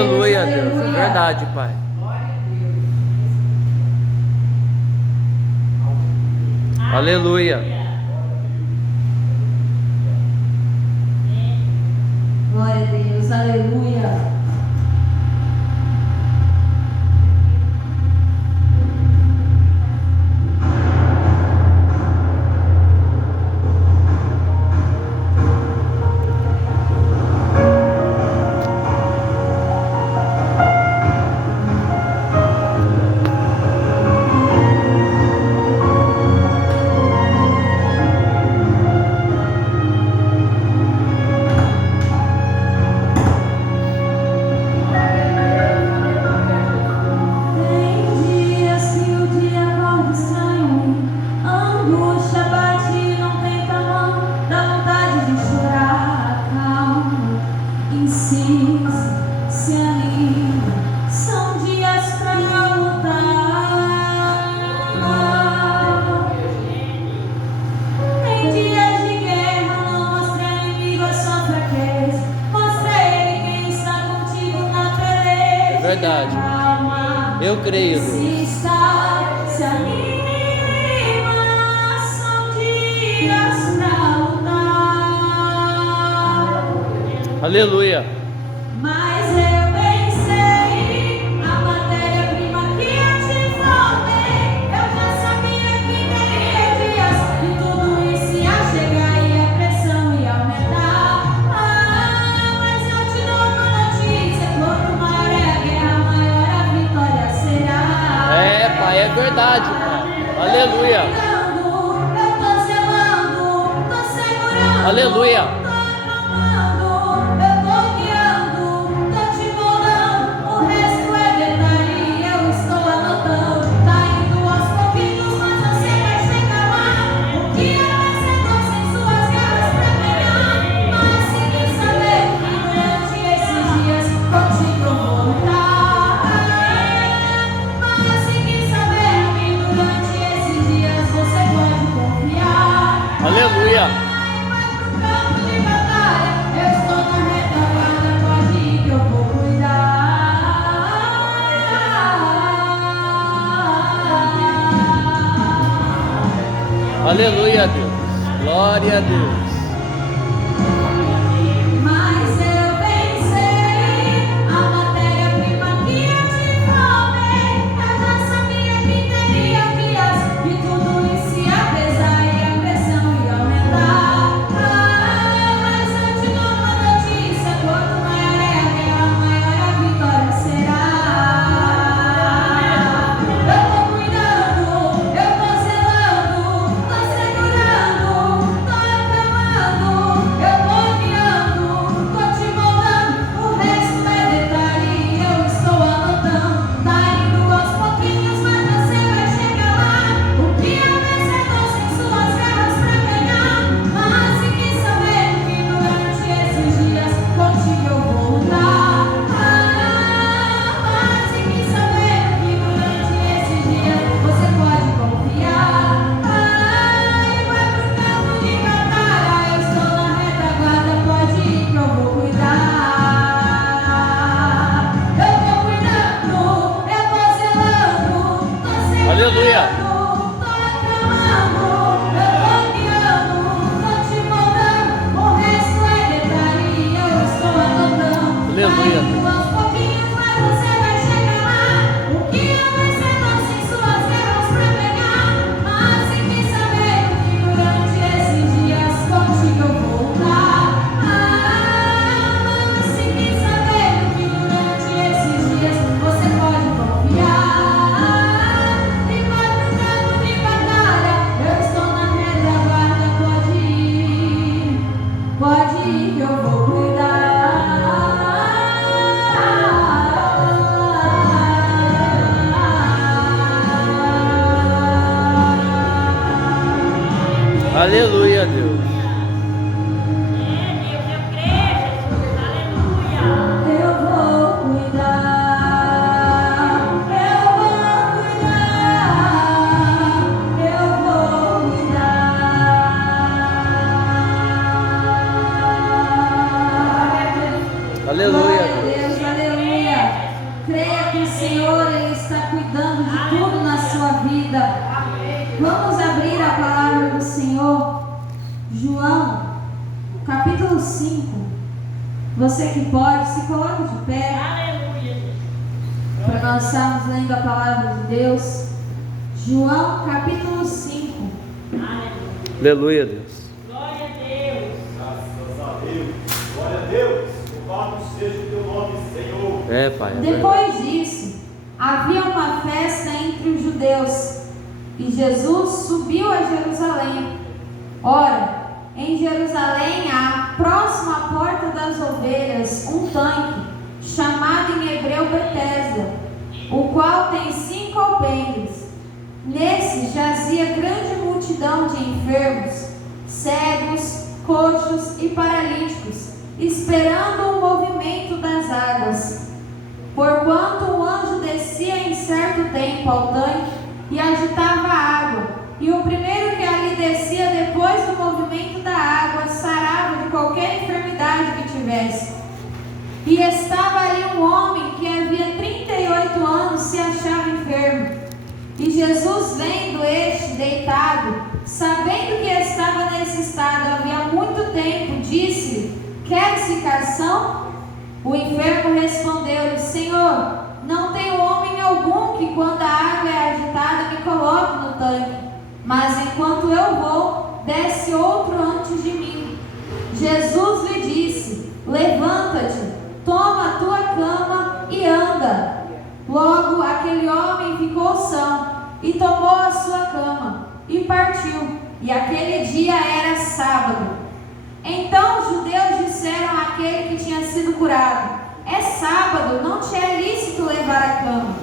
Aleluia, Deus. É verdade, Pai. Aleluia. Glória a Deus. Aleluia. Verdade. Eu creio, Deus. Se anima, são dias pra lutar. Aleluia. Mas eu pensei, a matéria-prima que eu te falei, eu já sabia que teria dias e tudo isso ia chegar e a pressão ia aumentar. Mas eu te dou uma notícia, quanto maior é a guerra, maior a vitória será. É, Pai, é verdade, Pai. Aleluia. Eu tô zelando, tô segurando. Aleluia. Aleluia. Aleluia, Deus. Glória a Deus. Mas eu pensei, a matéria-prima que eu te falei, eu já sabia que teria dias que tudo isso ia pesar e a pressão ia aumentar. Mas eu te dou uma notícia, quanto maior é a guerra, maior a vitória será. Eu tô cuidando, eu tô zelando, tô segurando, tô acalmando, eu tô guiando, tô te moldando, o resto é detalhe, eu estou anotando, tá indo aos pouquinhos, mas você vai chegar lá. O que é vencedor sem suas garras pra ganhar? Mas fique sabendo que durante esses dias contigo eu vou lutar. Mas fique sabendo que durante esses dias você pode confiar. E vai pro campo de batalha, eu estou na retaguarda, pode ir que eu vou cuidar. Eu tô cuidando, eu tô zelando, tô Aleluia. segurando, tô acalmando, eu tô guiando, tô te moldando, o resto é detalhe, eu estou anotando. Aleluia. Tá indo aos pouquinhos, mas você vai chegar lá. O que é vencedor sem suas guerras pra ganhar? Mas fique sabendo que durante esses dias contigo eu vou lutar. Mas fique sabendo que durante esses dias você pode confiar. E vai pro campo de batalha, eu estou na retaguarda, pode ir que eu vou cuidar. Aleluia, Deus. Eu vou cuidar, eu vou cuidar, eu vou cuidar. Aleluia, Glória a Deus. Deus, aleluia. 5. Você que pode, se coloque de pé. Aleluia. Para nós estarmos lendo a palavra de Deus. João capítulo 5. Aleluia, Deus. Glória a Deus. Graças a Deus. Glória a Deus. Louvado seja o teu nome, Senhor. É, Pai. Depois disso, havia uma festa entre os judeus, e Jesus subiu a Jerusalém. Ora, em Jerusalém há, próximo à porta das ovelhas, um tanque, chamado em hebreu Betesda, o qual tem 5 alpendres. Nesse jazia grande multidão de enfermos, cegos, coxos e paralíticos, esperando o movimento das águas. Porquanto o anjo descia em certo tempo ao tanque e agitava a água, e o primeiro que ali descia depois do movimento da água sarava de qualquer enfermidade que tivesse. E estava ali um homem que havia 38 anos se achava enfermo. E Jesus, vendo este deitado, sabendo que estava nesse estado havia muito tempo, disse-lhe: queres ficar são? O enfermo respondeu-lhe: Senhor, não tenho homem algum que quando a água é agitada me coloque no tanque, mas enquanto eu vou, desce outro antes de mim. Jesus lhe disse: levanta-te, toma a tua cama e anda. Logo aquele homem ficou são, e tomou a sua cama, e partiu. E aquele dia era sábado. Então os judeus disseram àquele que tinha sido curado: é sábado, não te é lícito levar a cama.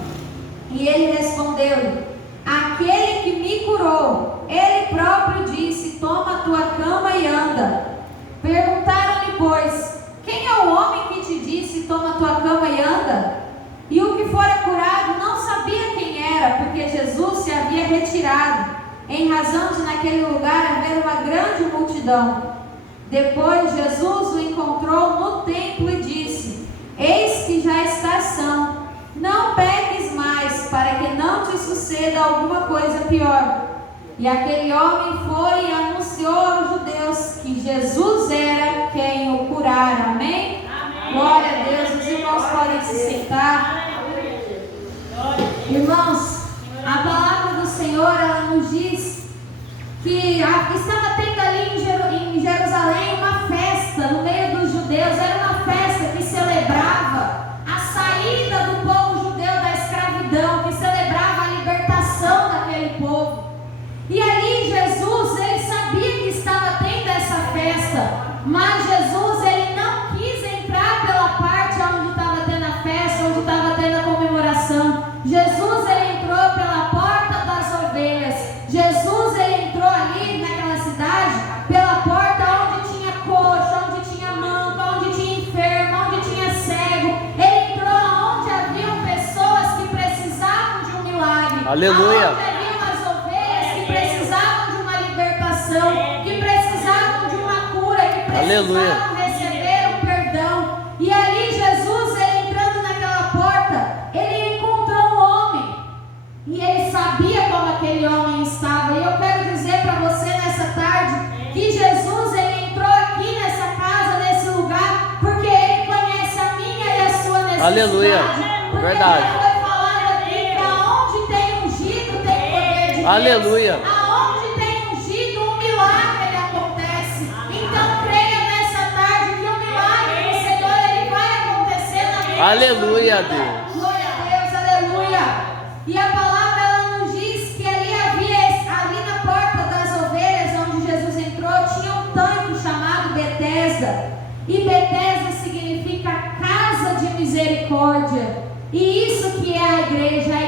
E ele respondeu-lhe: aquele que me curou, ele próprio disse: toma a tua cama e anda. Perguntaram-lhe, pois: quem é o homem que te disse: toma a tua cama e anda? E o que fora curado não sabia quem era, porque Jesus se havia retirado, em razão de naquele lugar haver uma grande multidão. Depois Jesus o encontrou no templo e disse: eis que já estás são, não peques mais, para que não te suceda alguma coisa pior. E aquele homem foi e anunciou aos judeus que Jesus era quem o curara. Amém? Amém. Glória a Deus. Os irmãos podem se sentar. Aleluia. Glória a Deus. Irmãos, a palavra do Senhor, ela nos diz que estava tendo ali em Jerusalém uma festa no meio dos judeus. Era uma festa que celebrava a saída do povo judeu da escravidão, que celebrava a libertação daquele povo. E ali Jesus, ele sabia que estava tendo essa festa, mas Jesus, ele não quis entrar pela parte onde estava tendo a festa, onde estava tendo a comemoração. Jesus, ele entrou pela porta das ovelhas. Jesus, ele entrou ali naquela cidade pela porta onde tinha coxo, onde tinha manco, onde tinha enfermo, onde tinha cego. Ele entrou onde haviam pessoas que precisavam de um milagre. Aleluia. Onde haviam as ovelhas que precisavam de uma libertação, que precisavam de uma cura, que precisavam receber um perdão. E ali Jesus, ele entrando naquela porta, ele encontrou um homem. E ele sabia como aquele homem estava. E eu quero dizer para você nessa tarde que Jesus, ele entrou aqui nessa casa, nesse lugar, porque ele conhece a minha e a sua necessidade. Aleluia. Porque Verdade. ele foi falando aqui que aonde tem ungido tem poder de Deus. Aleluia. Aonde tem ungido, um milagre ele acontece. Então creia nessa tarde que o milagre do Senhor, ele vai acontecer na minha Aleluia, vida. Deus. Glória a Deus, aleluia. E a palavra, ela nos diz que ali na porta das ovelhas, onde Jesus entrou, tinha um tanque chamado Betesda. E Betesda significa casa de misericórdia. E isso que é a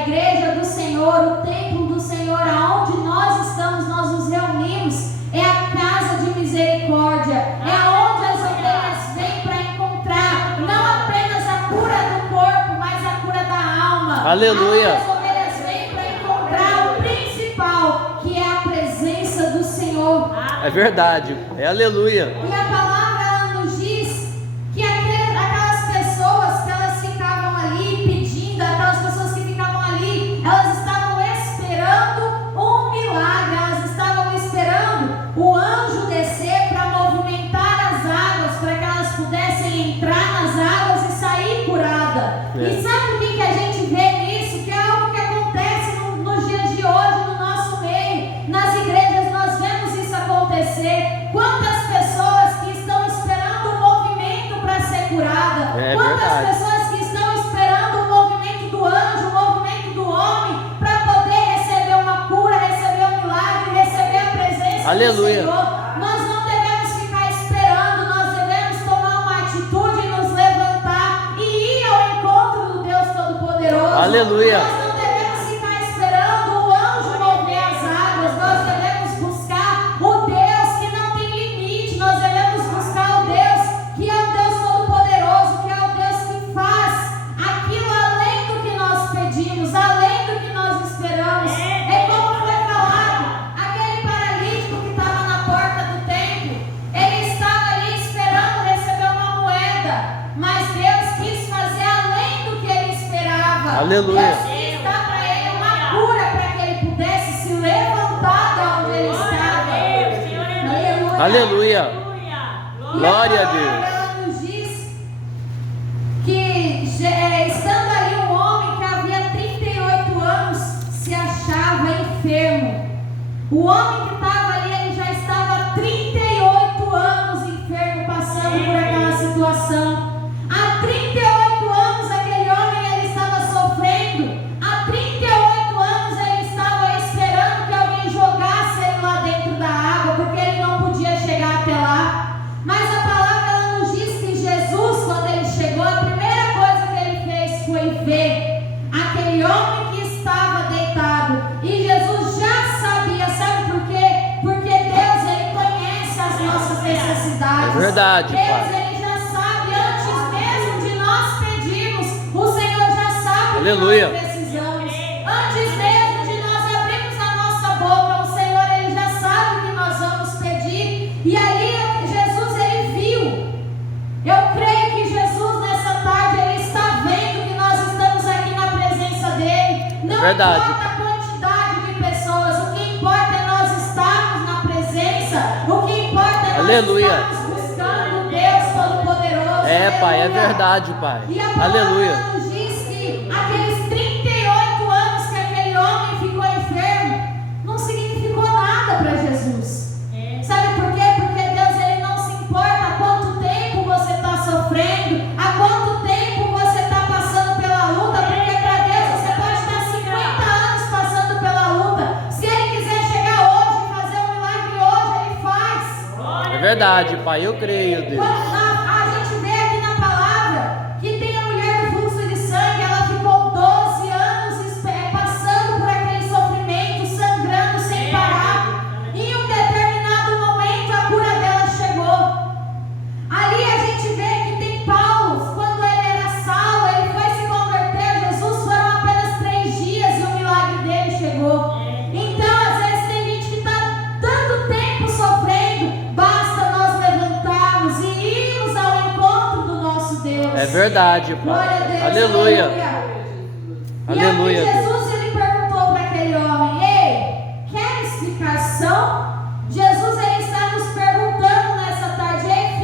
igreja do Senhor, o templo do Senhor, aonde nós estamos, nós nos reunimos, é a casa de misericórdia. É aonde as ovelhas vêm para encontrar não apenas a cura do corpo, mas a cura da alma. Aleluia. Aonde as ovelhas vêm para encontrar o principal, que é a presença do Senhor. É verdade. É aleluia. E a palavra, ela nos diz que aquelas pessoas que elas ficavam ali pedindo, aquelas pessoas que ficavam ali, elas estavam esperando um milagre, elas estavam esperando o anjo descer para movimentar as águas, abençoada. É Quantas verdade. pessoas que estão esperando o movimento do anjo, o movimento do homem, para poder receber uma cura, receber um milagre, receber a presença Aleluia. do Senhor. Nós não devemos ficar esperando, nós devemos tomar uma atitude, nos levantar e ir ao encontro do Deus Todo-Poderoso. Aleluia. Nós não devemos ficar esperando o anjo mover as águas, nós devemos buscar o Deus que não tem limite, nós devemos buscar o Deus que é o Deus Todo-Poderoso, que é o Deus que faz aquilo além do que nós pedimos, além do que nós esperamos. É como foi falado, aquele paralítico que estava na porta do templo, ele estava ali esperando receber uma moeda, mas Deus quis fazer além do que ele esperava. Aleluia. Deus quis dar para ele uma cura para que ele pudesse se levantar de onde ele estava. Aleluia. Glória a Deus. Ela nos diz que estando ali um homem que havia 38 anos se achava enfermo. O homem que estava ali, ele já estava há 38 anos enfermo, passando por aquela situação. Há 38 anos aquele homem ele estava sofrendo. Há 38 anos ele estava esperando que alguém jogasse ele lá dentro da água, porque ele não podia chegar até lá. Mas a palavra ela nos diz que Jesus, quando ele chegou, a primeira coisa que ele fez foi ver aquele homem que estava deitado. E Jesus já sabia, sabe por quê? Porque Deus, ele conhece as nossas necessidades. É verdade, Deus, Pai. ele já sabe, antes mesmo de nós pedirmos, o Senhor já sabe Aleluia. o que nós precisamos. Antes mesmo de nós abrirmos a nossa boca, o Senhor, ele já sabe o que nós vamos pedir. E ali Jesus, ele viu. Eu creio que Jesus nessa tarde, ele está vendo que nós estamos aqui na presença dele. Não Verdade. importa a quantidade de pessoas, o que importa é nós estarmos na presença, o que importa é nós Aleluia. estarmos buscando Deus Todo-Poderoso. É, Pai, é Aleluia. verdade, Pai. E a palavra Aleluia. nos diz que aqueles 38 anos que aquele homem ficou enfermo, não significou nada para Jesus. Sabe por quê? Porque Deus, ele não se importa há quanto tempo você está sofrendo, há quanto tempo você está passando pela luta, porque para Deus você pode estar 50 anos passando pela luta. Se ele quiser chegar hoje e fazer um milagre hoje, ele faz. É verdade, Pai. Eu creio, Deus. A gente vê aqui na palavra que tem a mulher do fluxo de sangue, ela ficou 12 anos passando por aquele sofrimento, sangrando sem parar. Em um determinado momento a cura dela chegou. Ali a gente vê que tem Paulo, quando ele era Saulo, ele foi se converter a Jesus, foram apenas 3 dias e o milagre dele chegou. Então, às vezes tem gente que está tanto tempo sofrendo, basta nós levantarmos e irmos ao encontro do nosso Deus. É verdade, Glória a Pai. Deus, Aleluia. Aleluia. Aleluia, E aqui Jesus, ele perguntou para aquele homem: ei, quer explicação? Jesus, ele está nos perguntando nessa tarde: ei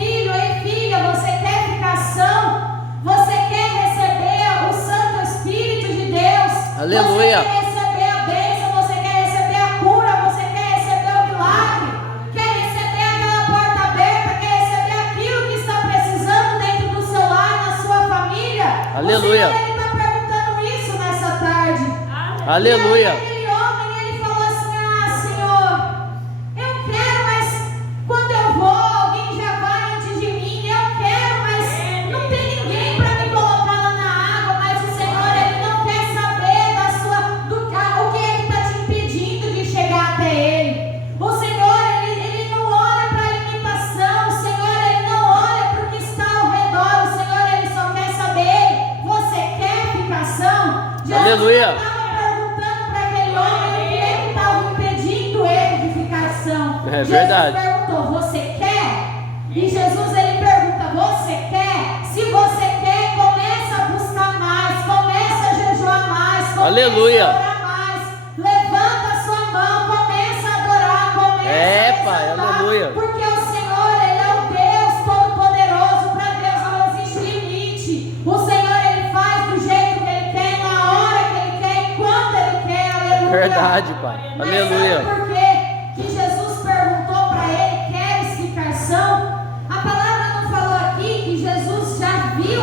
filha, você quer explicação? Você quer receber o Santo Espírito de Deus? Aleluia. Você quer receber a bênção? Você quer receber a cura? Você quer receber o milagre? Quer receber aquela porta aberta? Quer receber aquilo que está precisando dentro do seu lar, na sua família? Aleluia. O Senhor, ele está perguntando isso nessa tarde. Aleluia. E aí aquele homem, ele falou assim: ah, Senhor, eu quero, mas quando eu vou, alguém já vai antes de mim. Eu quero, mas não tem ninguém para me colocar lá na água. Mas o Senhor, ele não quer saber o que é que está te impedindo de chegar até ele. O Senhor, ele não olha para a limitação. O Senhor, ele não olha para o que está ao redor. O Senhor, ele só quer saber: você quer ficação? Aleluia. Estava perguntando para aquele homem o que é que estava impedindo ele de ficação. É verdade. Jesus perguntou: você quer? E Jesus, ele pergunta: você quer? Se você quer, começa a buscar mais, começa a jejuar mais, começa Aleluia. a orar mais, levanta a sua mão, começa a adorar, começa É, a Pai, exaltar, aleluia. porque o Senhor, ele é o Deus Todo-Poderoso. Para Deus não existe limite. O Senhor, ele faz do jeito que ele quer, na hora que ele quer e quando ele quer. Aleluia. Verdade, Pai. Mas Aleluia. sabe por quê que Jesus perguntou para ele: quer explicação? A palavra não falou aqui que Jesus já viu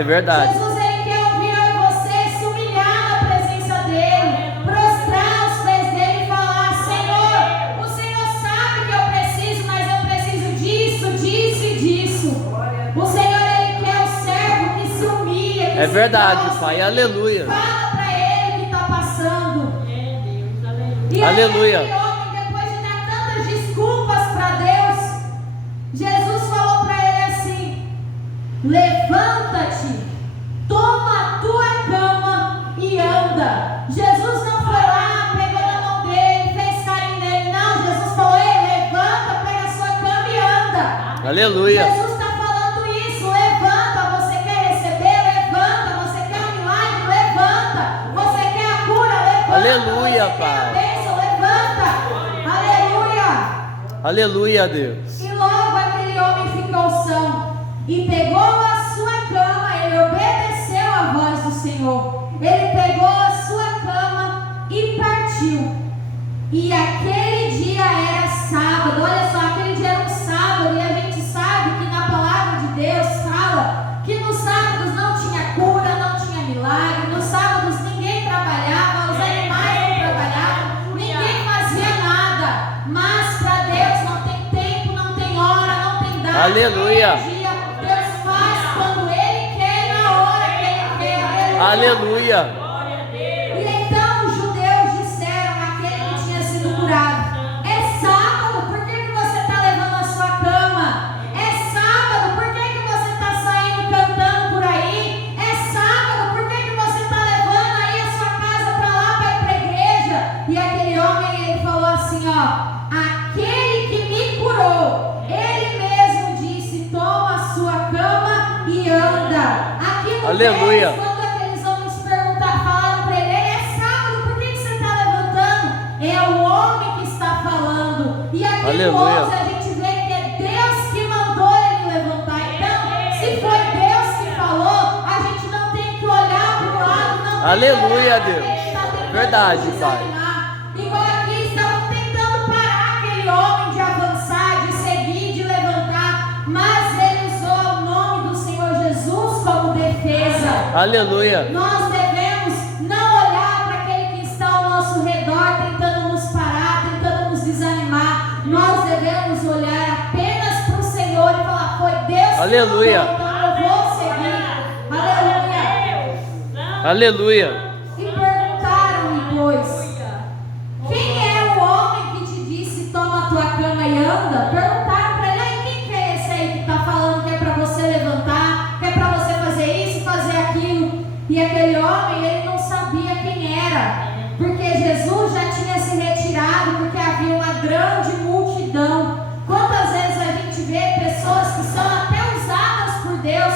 É verdade. Jesus, ele quer ouvir eu e você se humilhar na presença dele, prostrar aos pés dele e falar: Senhor, o Senhor sabe que eu preciso, mas eu preciso disso, disso e disso. O Senhor, ele quer o servo que se humilha, que É se verdade, prostra, Pai. Aleluia. fala para ele o que está passando. É Deus, aleluia. E aí, Aleluia. aquele homem, depois de dar tantas desculpas para Deus, Jesus falou para ele assim: levanta-te, toma a tua cama e anda. Jesus não foi lá, pegou na mão dele, fez carinho nele. Não, Jesus falou: ei, levanta, pega a sua cama e anda. Aleluia. Jesus está falando isso: levanta. Você quer receber? Levanta. Você quer um milagre? Levanta. Você quer a cura? Levanta. Aleluia, Você quer Pai. a bênção? Levanta. Aleluia. Aleluia, Deus. E logo aquele homem ficou são e pegou a sua cama. Ele obedeceu à voz do Senhor. Ele pegou a sua cama e partiu. E aquele dia era sábado. Olha só, aquele dia era um sábado. E a gente sabe que na palavra de Deus fala que nos sábados não tinha cura, não tinha milagre. Nos sábados ninguém trabalhava, os animais não trabalhavam, ninguém fazia nada. Mas para Deus não tem tempo, não tem hora, não tem data. Aleluia. Aquele dia Deus faz quando Ele quer e na hora que Ele quer. Aleluia. Glória a Deus. E então os judeus disseram àquele que tinha sido curado: é sábado, por que você está levando a sua cama? É sábado, por que você está saindo cantando por aí? É sábado, por que você está levando aí a sua casa para lá, para ir para a igreja? E aquele homem, ele falou assim: ó, aquele que me curou, ele mesmo disse: toma a sua cama e anda. Aqui no Aleluia. texto, quando aqueles homens falaram para ele: é sábado, por que você está levantando? É o homem que está falando. E aqui Aleluia. no 11 a gente vê que é Deus que mandou ele levantar. Então, se foi Deus que falou, a gente não tem que olhar para o lado, não tem Aleluia, que olhar Deus. para quem está tentando Verdade, nos Pai. desanimar. Igual aqui, estavam tentando parar aquele homem de avançar, de seguir, de levantar, mas ele usou o nome do Senhor Jesus como defesa. Aleluia. Nós devemos não olhar para aquele que está ao nosso redor, tentando nos parar, tentando nos desanimar. Nós devemos olhar apenas para o Senhor e falar: foi Deus que Aleluia. mandou, então eu vou seguir. Aleluia. Aleluia. E perguntaram-lhe, pois: quem é o homem que te disse: toma a tua cama e anda? Perguntaram para ele: aí, quem que é esse aí que está falando que é para você levantar, que é para você fazer isso, fazer aquilo? E aquele homem, ele não sabia quem era, porque Jesus já tinha se retirado, porque havia uma grande multidão. Quantas vezes a gente vê pessoas que são até usadas por Deus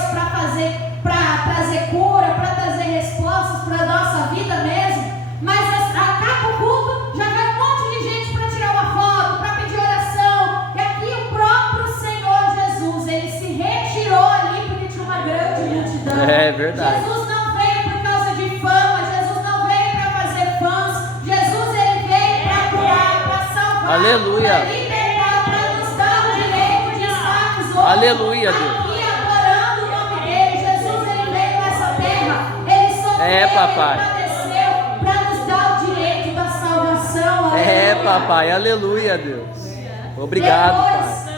para trazer cura, para trazer respostas para a nossa vida mesmo, mas acaba o culto, já vai um monte de gente para tirar uma foto, para pedir oração. E aqui o próprio Senhor Jesus, ele se retirou ali porque tinha uma grande multidão. É verdade. Jesus não veio por causa de fama, Jesus não veio para fazer fãs, Jesus ele veio para curar, para salvar, Aleluia. para libertar, para nos dar o direito de estarmos hoje Aleluia, Deus. aqui adorando o nome dele. Jesus ele veio nessa terra, ele sofreu, É, papai. ele padeceu para nos dar o direito da salvação. É, Aleluia. papai. Aleluia, Deus. Obrigado, Depois, Pai.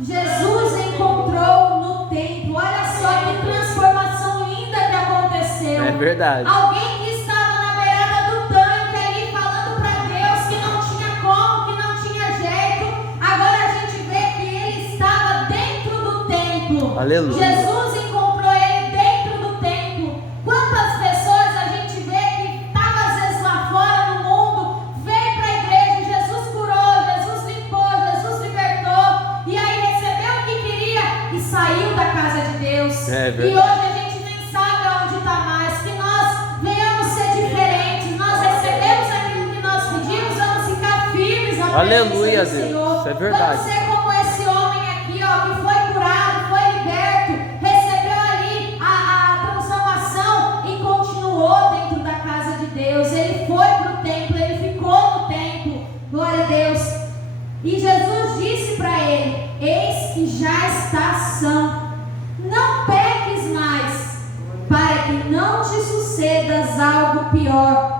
Jesus encontrou no templo. Olha só que transformação linda que aconteceu. É verdade. Alguém que estava na beirada do tanque ali falando para Deus que não tinha como, que não tinha jeito. Agora a gente vê que ele estava dentro do templo. Aleluia. Jesus encontrou ele dentro do templo. Quantas pessoas a gente vê que estavam às vezes lá fora no mundo, veio para a igreja, Jesus curou, Jesus limpou, Jesus libertou, e aí recebeu o que queria e saiu da casa de Deus. É E verdade. hoje a gente nem sabe aonde está mais. Que nós venhamos ser diferentes, nós recebemos aquilo que nós pedimos, vamos ficar firmes na Aleluia, presença do Deus. Senhor. Isso é verdade. Vamos ser como esse homem aqui, ó, que foi curado, foi liberto, recebeu ali a transformação e continuou dentro da casa de Deus. Ele foi para o templo, ele ficou no templo. Glória a Deus. E Jesus disse para ele: eis que já está são, não peques mais, sucedas algo pior.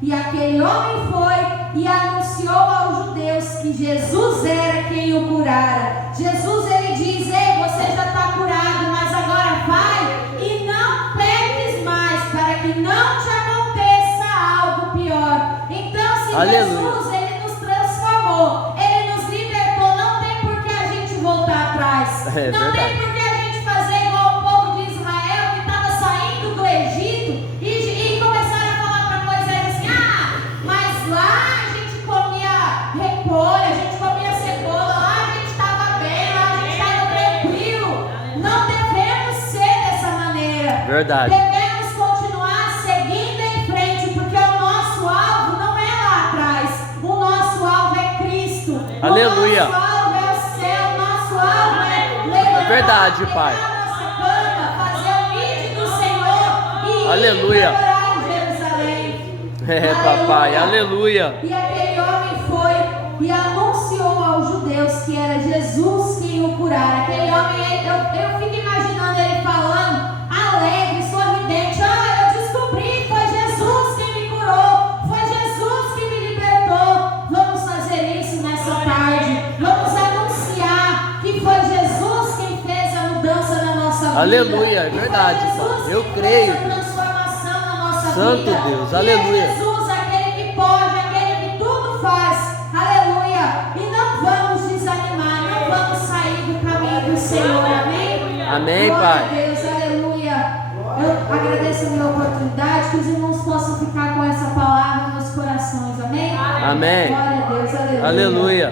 E aquele homem foi e anunciou aos judeus que Jesus era quem o curara. Jesus, ele diz: ei, você já está curado, mas agora vai e não peques mais, para que não te aconteça algo pior. Então, se Aleluia. Jesus, ele nos transformou, ele nos libertou, não tem por que a gente voltar atrás. É Não verdade. tem por que a gente fazer igual o povo de Israel que estava saindo do Egito e começaram a falar para Moisés assim: ah, mas lá a gente comia repolho, a gente comia cebola, lá a gente estava bem, lá a gente estava tranquilo. Não devemos ser dessa maneira. Verdade. Devemos continuar seguindo em frente, porque o nosso alvo não é lá atrás. O nosso alvo é Cristo. Aleluia. O nosso alvo é o céu. O nosso alvo é levantar, É verdade, Pai. pegar a nossa cama, fazer o vídeo do Senhor e Aleluia. ir adorar em Jerusalém. É, papai, aleluia. E aquele homem foi e anunciou aos judeus que era Jesus quem o curara. Aquele homem, eu fico imaginando ele falando, alegre, sorridente: ah, eu descobri, foi Jesus quem me curou, foi Jesus que me libertou. Vamos fazer isso nessa tarde. Vamos anunciar que foi Jesus quem fez a mudança na nossa vida. Aleluia, é Que foi verdade, Jesus Pai. Eu quem creio. fez a transformação na nossa Santo vida. Deus, E aleluia. é Jesus, aquele que pode, aquele que tudo faz. Aleluia. E não vamos desanimar, não vamos sair do caminho do Senhor. Amém? Amém, Glória Pai. a Deus, aleluia. Eu agradeço a minha oportunidade, que os irmãos possam ficar com essa palavra nos corações. Amém? Amém. Glória a Deus, aleluia. Aleluia.